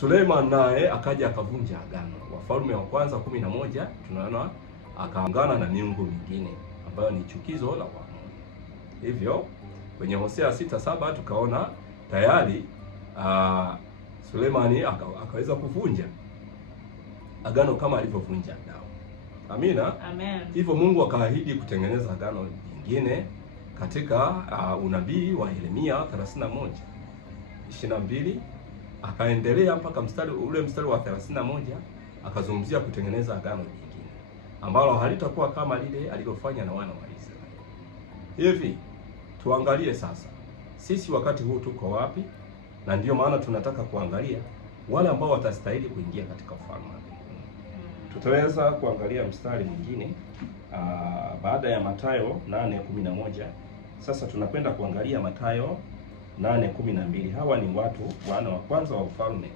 Suleiman naye akaja akavunja agano. Wafalme wa kwanza 11 tunaona akaungana na miungu mingine ambayo ni chukizo la Waamoni. Hivyo kwenye Hosea 6:7 tukaona tayari Suleimani akaweza kuvunja agano kama alivyovunja Daudi. Amina. Amen. Hivyo Mungu akaahidi kutengeneza agano lingine katika unabii wa Yeremia 31:22, akaendelea mpaka mstari wa 31 akazungumzia kutengeneza agano lingine ambalo halitakuwa kama lile alilofanya na wana wa Israeli. Hivi tuangalie sasa sisi wakati huu tuko wapi, na ndiyo maana tunataka kuangalia wale ambao watastahili kuingia katika ufalme wa mbinguni. Tutaweza kuangalia mstari mwingine baada ya Mathayo 8:11. Sasa tunakwenda kuangalia Mathayo 8:12. Hawa ni wana wa kwanza wa ufalme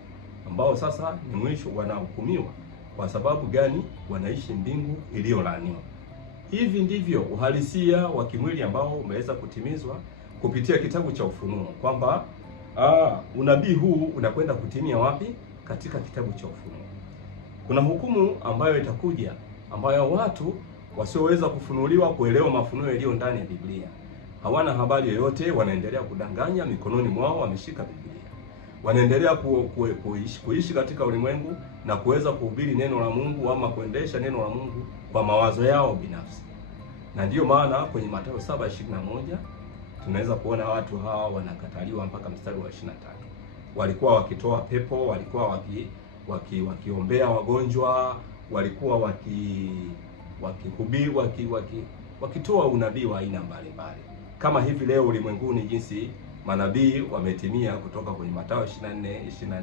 ambao sasa ni mwisho wanahukumiwa. Kwa sababu gani? Wanaishi mbingu iliyolaaniwa. Hivi ndivyo uhalisia wa kimwili ambao umeweza kutimizwa kupitia kitabu cha Ufunuo, kwamba unabii huu unakwenda kutimia wapi? Katika kitabu cha Ufunuo. Kuna hukumu ambayo itakuja, ambayo watu wasioweza kufunuliwa kuelewa mafunuo yaliyo ndani ya Biblia hawana habari yoyote, wanaendelea kudanganya, mikononi mwao wameshika Biblia, wanaendelea kuishi katika ulimwengu na kuweza kuhubiri neno la Mungu ama kuendesha neno la Mungu kwa mawazo yao binafsi. Na ndiyo maana kwenye Mathayo 7:21 tunaweza kuona watu hawa wanakataliwa mpaka mstari wa 23. Walikuwa wakitoa pepo, walikuwa wakiombea wagonjwa, walikuwa wakihubiri, wakitoa unabii wa aina mbalimbali. Kama hivi leo ulimwenguni jinsi manabii wametimia kutoka kwenye Mathayo 24:24.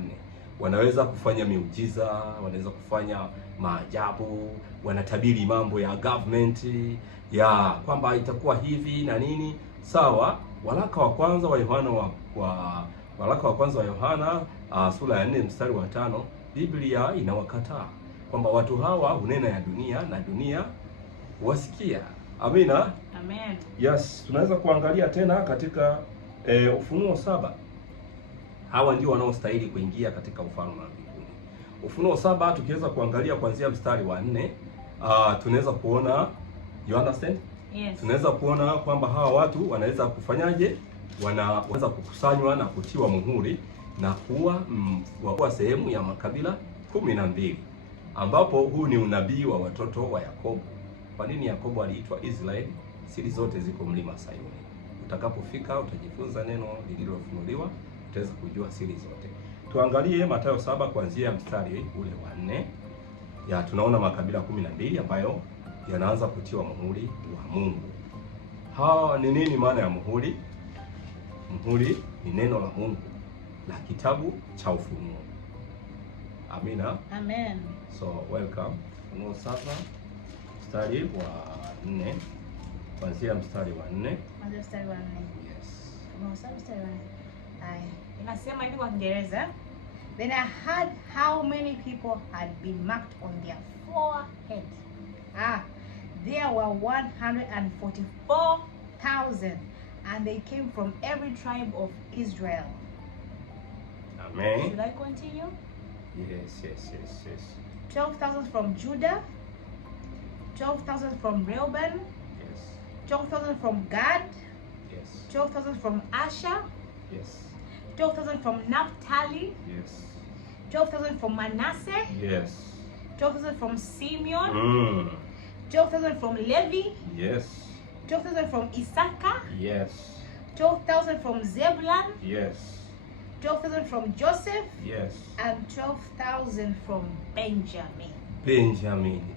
Wanaweza kufanya miujiza, wanaweza kufanya maajabu, wanatabiri mambo ya government ya kwamba itakuwa hivi na nini. Sawa, waraka wa kwanza wa Yohana sura ya 4 mstari wa 5, Biblia inawakataa kwamba watu hawa hunena ya dunia na dunia wasikia. Amina. Amen. Yes, tunaweza kuangalia tena katika Ufunuo 7. Hawa ndio wanaostahili kuingia katika ufalme wa mbinguni. Ufunuo 7 tukiweza kuangalia kuanzia mstari wa 4, tunaweza kuona, you understand? Yes. Tunaweza kuona kwamba hawa watu wanaweza kufanyaje? Wanaweza kukusanywa na kutiwa muhuri na kuwa sehemu ya makabila 12, ambapo huu ni unabii wa watoto wa Yakobo. Kwa nini Yakobo aliitwa Israeli? Siri zote ziko mlima Sayuni. Utakapofika utajifunza neno lililofunuliwa, utaweza kujua siri zote. Tuangalie Mathayo 7 kuanzia mstari ule wa 4. Tunaona makabila 12 ambayo yanaanza kutiwa muhuri wa Mungu. Ni nini maana ya muhuri? Muhuri ni neno la Mungu la kitabu cha Ufunuo. Amina. Amen. So welcome. Ufunuo 7 mstari wa 4, kuanzia mstari wa 4. Kuanzia mstari wa 4. Yes. Ufunuo 7 mstari wa 4. Inasema hivi kwa Kiingereza. Then I heard how many people had been marked on their forehead. There were 144,000, and they came from every tribe of Israel. Amen. Should I continue? Yes. 12,000 from Judah, 12,000 from Reuben, Yes. 12,000 from Gad, Yes. 12,000 from Asher, Yes. 12,000 from Naphtali, Yes. 12,000 from Manasseh, Yes. 12,000 from Simeon, 12,000 from Levi, Yes. 12,000 from Issachar, Yes. 12,000 from Zebulun, Yes. 12,000 from Joseph, Yes. and 12,000 from Benjamin.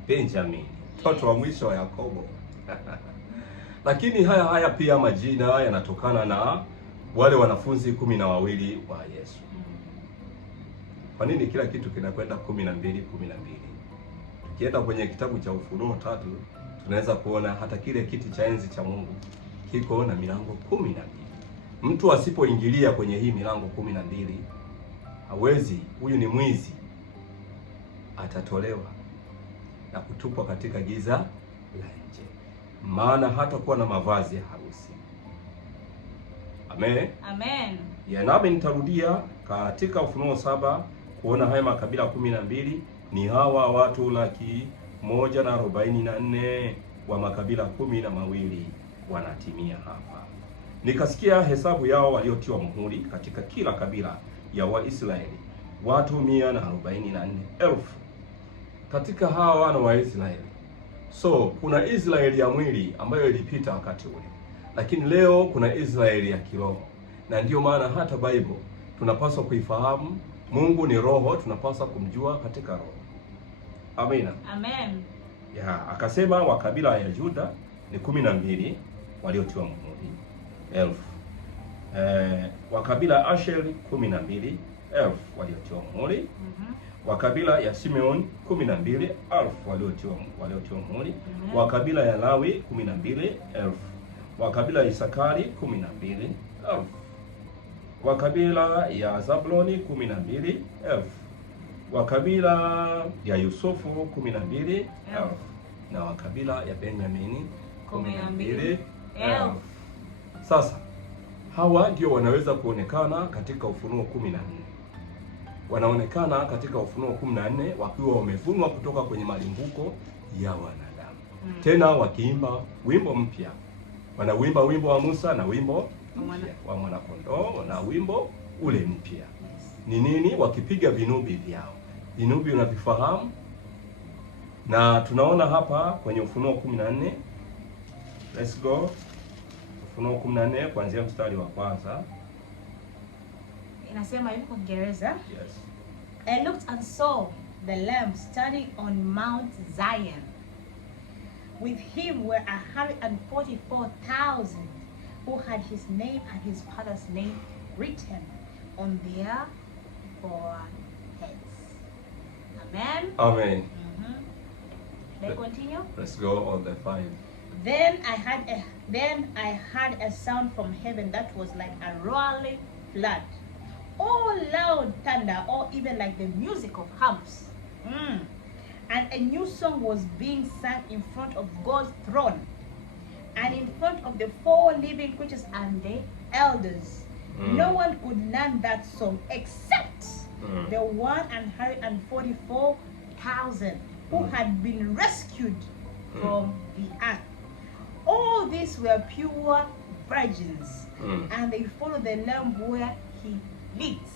Benjamin, mtoto wa mwisho wa Yakobo. Lakini haya pia majina yanatokana na wale wanafunzi 12 wa Yesu. Kwa nini kila kitu kinakwenda 12? Tukienda kwenye kitabu cha Ufunuo 3 tunaweza kuona hata kile kiti cha enzi cha Mungu kiko na milango 12. Mtu asipoingilia kwenye hii milango 12 hawezi, huyu ni mwizi, atatolewa na kutupwa katika giza la nje, maana hatakuwa na mavazi ya harusi. Amen. Amen. Nami nitarudia katika Ufunuo 7 kuona haya makabila 12 ni hawa watu 144,000 wa makabila 12 wanatimia hapa. Nikasikia hesabu yao waliotiwa muhuri katika kila kabila ya Waisraeli, watu 144,000 katika hawa wana wa Israeli. So kuna Israeli ya mwili ambayo ilipita wakati ule, lakini leo kuna Israeli ya kiroho, na ndiyo maana hata Bible tunapaswa kuifahamu. Mungu ni roho, tunapaswa kumjua katika roho. Amina. Amen. Ya, akasema wa kabila ya Juda ni 12 waliotiwa muhuri 1,000. Wa kabila Asheri 12,000 waliotiwa muhuri. Wa kabila ya Simeon 12,000 waliotiwa muhuri. Wa kabila ya Lawi 12,000. Wa kabila ya Isakari 12,000. Wa kabila ya Zabuloni 12,000. Wa kabila ya Yusufu 12,000. Na wa kabila ya Benyamini 12,000. Sasa hawa ndio wanaweza kuonekana katika Ufunuo 14. Wanaonekana katika Ufunuo 14 wakiwa wamevunwa kutoka kwenye malimbuko ya wanadamu. Tena wakiimba wimbo mpya. Wanawimba wimbo wa Musa na wimbo wa mwanakondoo na wimbo ule mpya. Ni nini? Wakipiga vinubi vyao. Vinubi unavifahamu? Na tunaona hapa kwenye Ufunuo 14. Let's go. Ufunuo 14 kuanzia mstari wa kwanza. Inasema hivi kwa Kiingereza. Yes. I looked and saw the Lamb standing on Mount Zion. With him were 144,000 who had his name and his father's name written on their foreheads. Amen. Amen. Let's continue. Let's go on the 5. Then I heard a sound from heaven that was like a roaring flood, or loud thunder, or even like the music of harps. And a new song was being sung in front of God's throne, and in front of the 4 living creatures and the elders. No one could learn that song except the 144,000 who had been rescued from the earth. All these were pure virgins, and they followed the Lamb where he leads.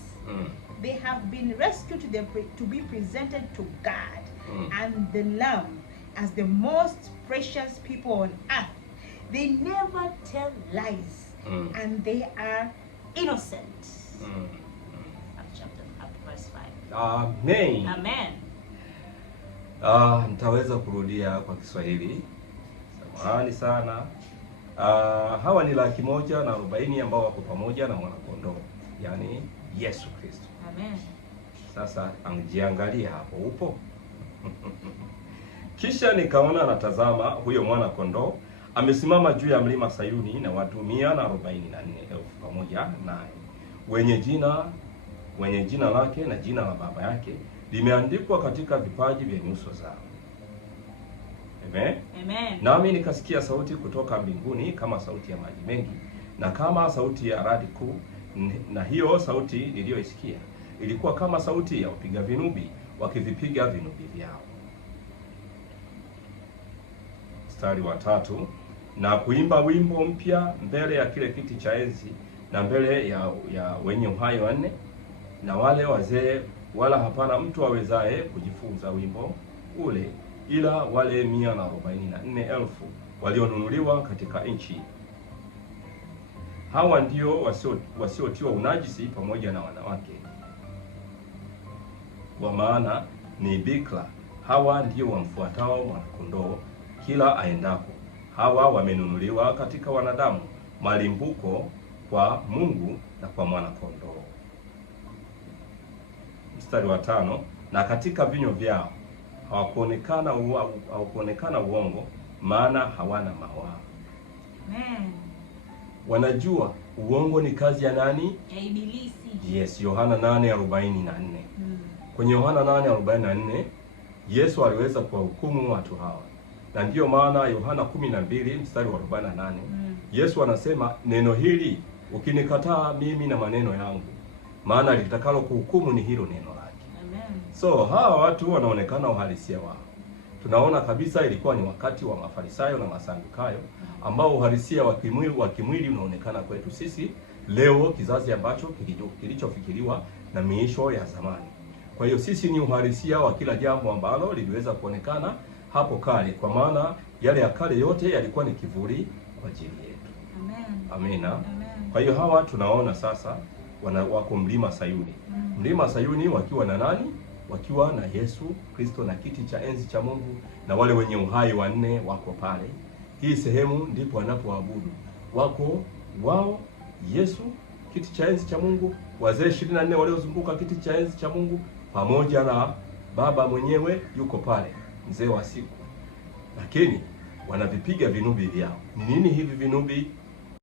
They have been rescued to be presented to God and the Lamb as the most precious people on earth. They never tell lies, and they are innocent. Up verse 5. Amen. Amen. Nitaweza kurudia kwa Kiswahili. Samahani sana. Hawa ni 140,000 ambao wako pamoja na mwanakondoo, yani Yesu Kristo. Amen. Sasa anjiangalia hapo upo. Kisha nikaona natazama huyo mwana kondoo amesimama juu ya mlima Sayuni na watu 144,000 pamoja naye, wenye jina lake na jina la Baba yake limeandikwa katika vipaji vya nyuso zao. Amen. Amen. Nami nikasikia sauti kutoka mbinguni kama sauti ya maji mengi na kama sauti ya radi kuu, na hiyo sauti niliyoisikia ilikuwa kama sauti ya upiga vinubi wakivipiga vinubi vyao. Mstari wa 3, na kuimba wimbo mpya mbele ya kile kiti cha enzi na mbele ya wenye uhai 4 na wale wazee, wala hapana mtu awezaye kujifunza wimbo ule ila wale 144,000 walionunuliwa katika nchi. Hawa ndio wasiotiwa unajisi pamoja na wanawake, kwa maana ni bikira. Hawa ndio wamfuatao mwanakondoo kila aendapo. Hawa wamenunuliwa katika wanadamu malimbuko kwa Mungu na kwa mwanakondoo. Mstari wa 5, na katika vinywa vyao hawakuonekana uongo, maana hawana mawaa. Amen. Wanajua uongo ni kazi ya nani? Ya Ibilisi. Yes, Yohana 8:44. Kwenye Yohana 8:44 Yesu aliweza kuwahukumu watu hawa, na ndiyo maana Yohana 12 mstari wa 48 Yesu anasema, neno hili ukinikataa mimi na maneno yangu, maana litakalo kuhukumu ni hilo neno lake. So hawa watu wanaonekana uhalisia wao. Tunaona kabisa ilikuwa ni wakati wa Mafarisayo na Masadukayo, ambao uhalisia wa kimwili unaonekana kwetu sisi leo, kizazi ambacho kilichofikiriwa na miisho ya zamani. Kwa hiyo sisi ni uhalisia wa kila jambo ambalo liliweza kuonekana hapo kale, kwa maana yale ya kale yote yalikuwa ni kivuli kwa ajili yetu. Amina. Kwa hiyo hawa tunaona sasa wako mlima Sayuni. Mlima Sayuni wakiwa na nani? Wakiwa na Yesu Kristo na kiti cha enzi cha Mungu, na wale wenye uhai wanne wako pale. Hii sehemu ndipo wanapoabudu. Wako wao, Yesu, kiti cha enzi cha Mungu, wazee 24 waliozunguka kiti cha enzi cha Mungu, pamoja na Baba mwenyewe yuko pale, mzee wa siku. Lakini wanavipiga vinubi vyao. Nini hivi vinubi?